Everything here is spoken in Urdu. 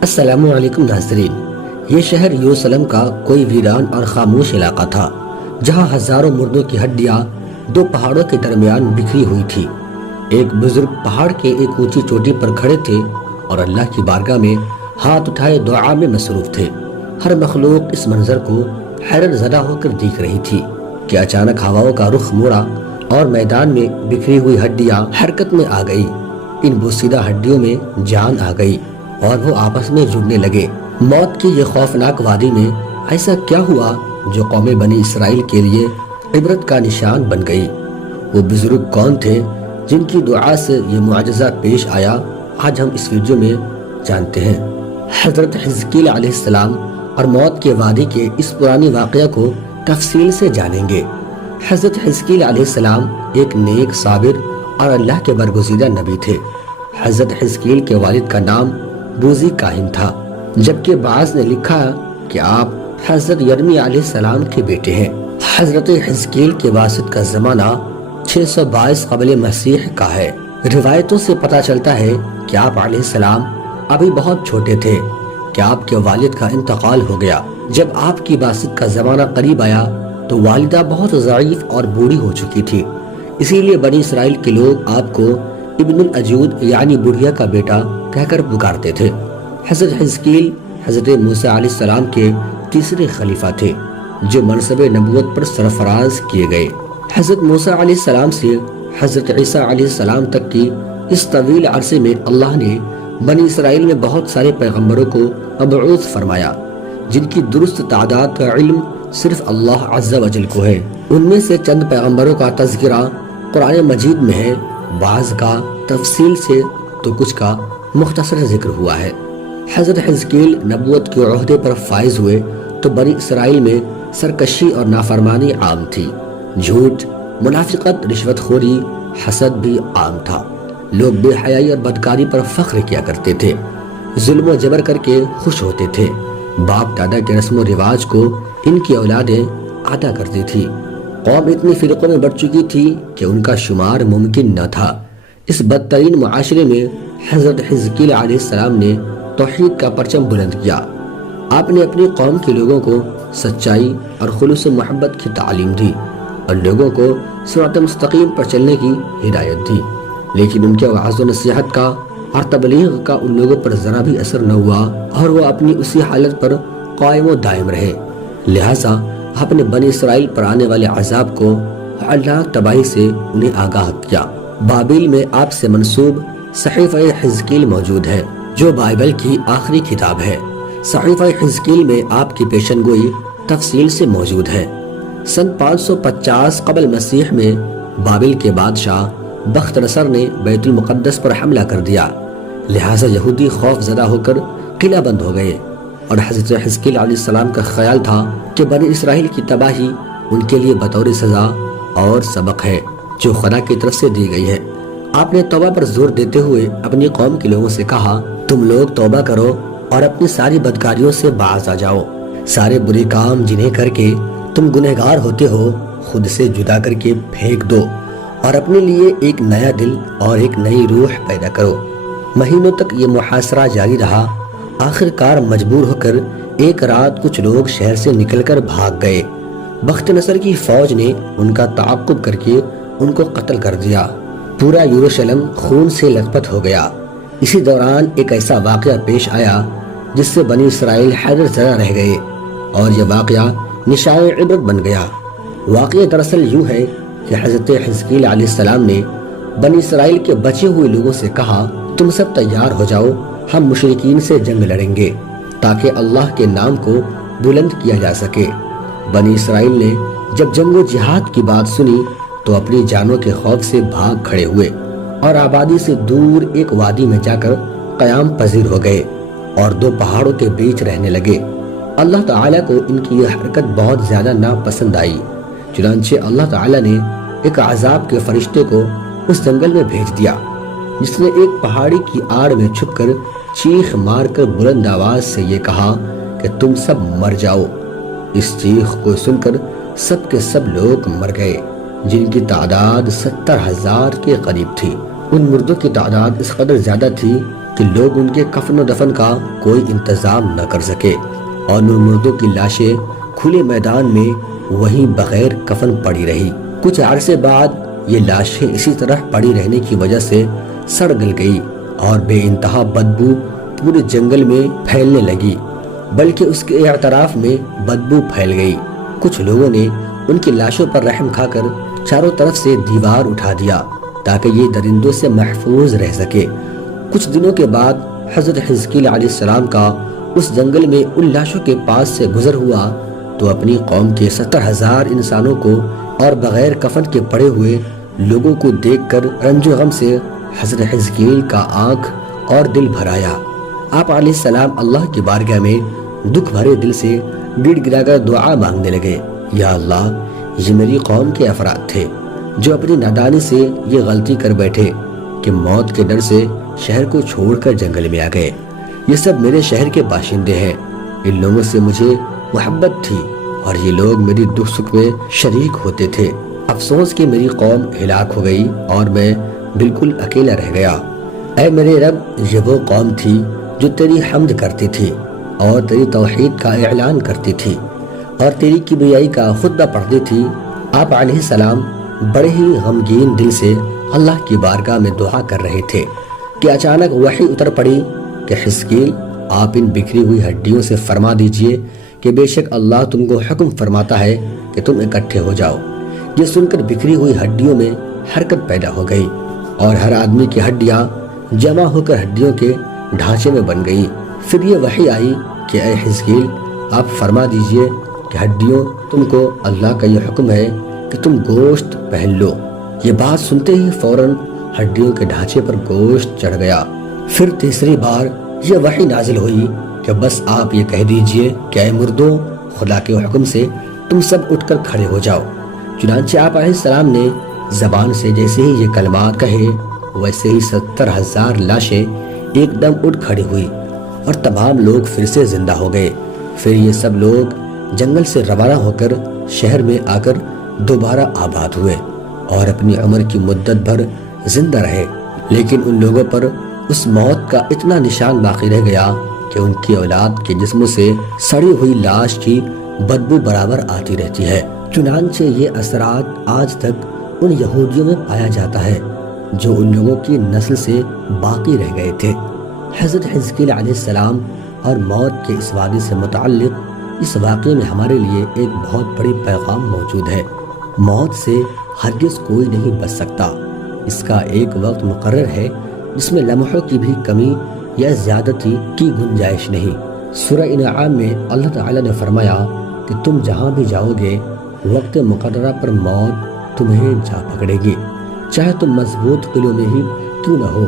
السلام علیکم ناظرین، یہ شہر یروشلم کا کوئی ویران اور خاموش علاقہ تھا جہاں ہزاروں مردوں کی ہڈیاں دو پہاڑوں کے درمیان بکھری ہوئی تھی۔ ایک بزرگ پہاڑ کے ایک اونچی چوٹی پر کھڑے تھے اور اللہ کی بارگاہ میں ہاتھ اٹھائے دعا میں مصروف تھے۔ ہر مخلوق اس منظر کو حیرت زدہ ہو کر دیکھ رہی تھی کہ اچانک ہواؤں کا رخ موڑا اور میدان میں بکھری ہوئی ہڈیاں حرکت میں آ گئی۔ ان بوسیدہ ہڈیوں میں جان آ گئی اور وہ آپس میں جڑنے لگے۔ موت کی یہ خوفناک وادی میں ایسا کیا ہوا جو قوم بنی اسرائیل کے لیے عبرت کا نشان بن گئی؟ وہ بزرگ کون تھے جن کی دعا سے یہ معجزہ پیش آیا؟ آج ہم اس ویڈیو میں جانتے ہیں۔ حضرت حزقیل علیہ السلام اور موت کے وادی کے اس پرانی واقعہ کو تفصیل سے جانیں گے۔ حضرت حزقیل علیہ السلام ایک نیک، صابر اور اللہ کے برگزیدہ نبی تھے۔ حضرت حزقیل کے والد کا نام بوزی کاہن تھا، جبکہ بعض نے لکھا کہ آپ حضرت یرمی علیہ السلام کے بیٹے ہیں۔ حضرت حزقیل کے واسط کا زمانہ 622 قبل مسیح کا ہے۔ روایتوں سے پتہ چلتا ہے کہ آپ علیہ السلام ابھی بہت چھوٹے تھے کہ آپ کے والد کا انتقال ہو گیا۔ جب آپ کی واسط کا زمانہ قریب آیا تو والدہ بہت ضعیف اور بوڑھی ہو چکی تھی، اسی لیے بنی اسرائیل کے لوگ آپ کو ابن العجوز یعنی بڑھیا کا بیٹا کہہ کر پکارتے تھے۔ حضرت حزقیل حضرت موسیٰ علیہ السلام کے تیسرے خلیفہ تھے جو منصب نبوت پر سرفراز کیے گئے۔ حضرت موسیٰ علیہ السلام سے حضرت عیسیٰ علیہ السلام تک کی اس طویل عرصے میں اللہ نے بنی اسرائیل میں بہت سارے پیغمبروں کو مبعوث فرمایا جن کی درست تعداد کا علم صرف اللہ عز و جل کو ہے۔ ان میں سے چند پیغمبروں کا تذکرہ قرآن مجید میں ہے، بعض کا تفصیل سے تو کچھ کا مختصر ذکر ہوا ہے۔ حضرت حزقیل نبوت کے عہدے پر فائز ہوئے تو بنی اسرائیل میں سرکشی اور نافرمانی عام تھی۔ جھوٹ، منافقت، رشوت خوری، حسد بھی عام تھا۔ لوگ بے حیائی اور بدکاری پر فخر کیا کرتے تھے، ظلم و جبر کر کے خوش ہوتے تھے۔ باپ دادا کے رسم و رواج کو ان کی اولادیں ادا کرتی تھی۔ قوم اتنی فرقوں میں بٹ چکی تھی کہ ان کا شمار ممکن نہ تھا۔ اس بدترین معاشرے میں حضرت حزقیل علیہ السلام نے توحید کا پرچم بلند کیا۔ آپ نے اپنی قوم کے لوگوں کو سچائی اور خلوص و محبت کی تعلیم دی اور لوگوں کو صراط مستقیم پر چلنے کی ہدایت دی، لیکن ان کے وعظ و نصیحت کا اور تبلیغ کا ان لوگوں پر ذرا بھی اثر نہ ہوا اور وہ اپنی اسی حالت پر قائم و دائم رہے۔ لہٰذا آپ نے بنی اسرائیل پر آنے والے عذاب کو اللہ تباہی سے انہیں آگاہ کیا۔ بابل میں آپ سے منسوب صحیفہ حزقیل موجود ہے جو بائبل کی آخری کتاب ہے۔ صحیفہ حزقیل میں آپ کی پیشن گوئی تفصیل سے موجود ہے۔ سن 550 قبل مسیح میں بابل کے بادشاہ بخت نصر نے بیت المقدس پر حملہ کر دیا، لہٰذا یہودی خوف زدہ ہو کر قلعہ بند ہو گئے، اور حضرت حزقیل علیہ السلام کا خیال تھا کہ بنی اسرائیل کی تباہی ان کے لیے بطور سزا اور سبق ہے جو خدا کی طرف سے دی گئی ہے۔ آپ نے توبہ پر زور دیتے ہوئے اپنی قوم کے لوگوں سے کہا، تم لوگ توبہ کرو اور اپنی ساری بدکاریوں سے باز آ جاؤ۔ سارے برے کام جنہیں کر کے تم گنہگار ہوتے ہو خود سے جدا کر کے پھینک دو اور اپنے لیے ایک نیا دل اور ایک نئی روح پیدا کرو۔ مہینوں تک یہ محاصرہ جاری رہا۔ آخر کار مجبور ہو کر ایک رات کچھ لوگ شہر سے نکل کر بھاگ گئے۔ بخت نصر کی فوج نے ان کا تعاقب کر کے ان کو قتل کر دیا۔ پورا یروشلم خون سے لت پت ہو گیا۔ اسی دوران ایک ایسا واقعہ پیش آیا جس سے بنی اسرائیل حیرت زدہ رہ گئے اور یہ واقعہ نشان عبرت بن گیا۔ واقعہ دراصل یوں ہے کہ حضرت حزقیل علیہ السلام نے بنی اسرائیل کے بچے ہوئے لوگوں سے کہا، تم سب تیار ہو جاؤ، ہم مشرکین سے جنگ لڑیں گے تاکہ اللہ کے نام کو بلند کیا جا سکے۔ بنی اسرائیل نے جب جنگ و جہاد کی بات سنی تو اپنی جانوں کے خوف سے بھاگ کھڑے ہوئے اور آبادی سے دور ایک وادی میں جا کر قیام پذیر ہو گئے اور دو پہاڑوں کے بیچ رہنے لگے۔ اللہ تعالیٰ کو ان کی یہ حرکت بہت زیادہ ناپسند آئی، چنانچہ اللہ تعالیٰ نے ایک عذاب کے فرشتے کو اس جنگل میں بھیج دیا جس نے ایک پہاڑی کی آڑ میں چھپ کر چیخ مار کر بلند آواز سے یہ کہا کہ تم سب مر جاؤ۔ اس چیخ کو سن کر سب کے سب لوگ مر گئے، جن کی تعداد 70,000 کے قریب تھی۔ ان مردوں کی تعداد اس قدر زیادہ تھی کہ لوگ ان کے کفن و دفن کا کوئی انتظام نہ کر سکے اور ان مردوں کی لاشیں کھلے میدان میں وہیں بغیر کفن پڑی رہی۔ کچھ عرصے بعد یہ لاشیں اسی طرح پڑی رہنے کی وجہ سے سڑ گل گئی اور بے انتہا بدبو پورے جنگل میں پھیلنے لگی، بلکہ اس کے اعتراف میں بدبو پھیل گئی۔ کچھ لوگوں نے ان کی لاشوں پر رحم کھا کر چاروں طرف سے دیوار اٹھا دیا تاکہ یہ درندوں سے محفوظ رہ سکے۔ کچھ دنوں کے بعد حضرت حزقیل علیہ السلام کا اس جنگل میں ان لاشوں کے پاس سے گزر ہوا تو اپنی قوم کے 70,000 انسانوں کو اور بغیر کفن کے پڑے ہوئے لوگوں کو دیکھ کر رنج و غم سے حضرت حزقیل کا آنکھ اور دل بھر آیا۔ آپ علیہ السلام اللہ کی بارگاہ میں دکھ بھرے دل سے گڑ گڑا کر دعا مانگنے لگے، یا اللہ، یہ میری قوم کے افراد تھے جو اپنی نادانی سے یہ غلطی کر بیٹھے کہ موت کے ڈر سے شہر کو چھوڑ کر جنگل میں آ گئے۔ یہ سب میرے شہر کے باشندے ہیں، ان لوگوں سے مجھے محبت تھی اور یہ لوگ میری دکھ سکھ میں شریک ہوتے تھے۔ افسوس کہ میری قوم ہلاک ہو گئی اور میں بالکل اکیلا رہ گیا۔ اے میرے رب، یہ وہ قوم تھی جو تیری حمد کرتی تھی اور تیری توحید کا اعلان کرتی تھی اور تیری کبریائی کا خطبہ پڑھتی تھی۔ آپ علیہ السلام بڑے ہی غمگین دل سے اللہ کی بارگاہ میں دعا کر رہے تھے کہ اچانک وحی اتر پڑی کہ حزقیل، آپ ان بکھری ہوئی ہڈیوں سے فرما دیجئے کہ بے شک اللہ تم کو حکم فرماتا ہے کہ تم اکٹھے ہو جاؤ۔ یہ سن کر بکھری ہوئی ہڈیوں میں حرکت پیدا ہو گئی اور ہر آدمی کی ہڈیاں جمع ہو کر ہڈیوں کے ڈھانچے میں بن گئی۔ پھر یہ وحی آئی کہ اے حزقیل، آپ فرما دیجئے کہ ہڈیوں، تم کو اللہ کا یہ حکم ہے کہ تم گوشت پہن لو۔ یہ بات سنتے ہی فوراً ہڈیوں کے ڈھانچے پر گوشت چڑھ گیا۔ پھر تیسری بار یہ وحی نازل ہوئی کہ بس آپ یہ کہہ دیجئے کہ اے مردوں، خدا کے حکم سے تم سب اٹھ کر کھڑے ہو جاؤ۔ چنانچہ آپ علیہ السلام نے زبان سے جیسے ہی یہ کلمات کہے، ویسے ہی 70,000 لاشیں ایک دم اٹھ کھڑی ہوئی اور تمام لوگ پھر سے زندہ ہو گئے۔ پھر یہ سب لوگ جنگل سے روانہ ہو کر شہر میں آ کر دوبارہ آباد ہوئے اور اپنی عمر کی مدت بھر زندہ رہے، لیکن ان لوگوں پر اس موت کا اتنا نشان باقی رہ گیا کہ ان کی اولاد کے جسموں سے سڑی ہوئی لاش کی بدبو برابر آتی رہتی ہے۔ چنانچہ یہ اثرات آج تک ان یہودیوں میں پایا جاتا ہے جو ان لوگوں کی نسل سے باقی رہ گئے تھے۔ حضرت حزقیل علیہ السلام اور موت کے اس وعدے سے متعلق اس واقعے میں ہمارے لیے ایک بہت بڑی پیغام موجود ہے۔ موت سے ہرگز کوئی نہیں بچ سکتا۔ اس کا ایک وقت مقرر ہے جس میں لمحوں کی بھی کمی یا زیادتی کی گنجائش نہیں۔ سورہ انعام میں اللہ تعالیٰ نے فرمایا کہ تم جہاں بھی جاؤ گے وقت مقررہ پر موت تمہیں جا پکڑے گی، چاہے تم مضبوط قلعوں میں ہی کیوں نہ ہو۔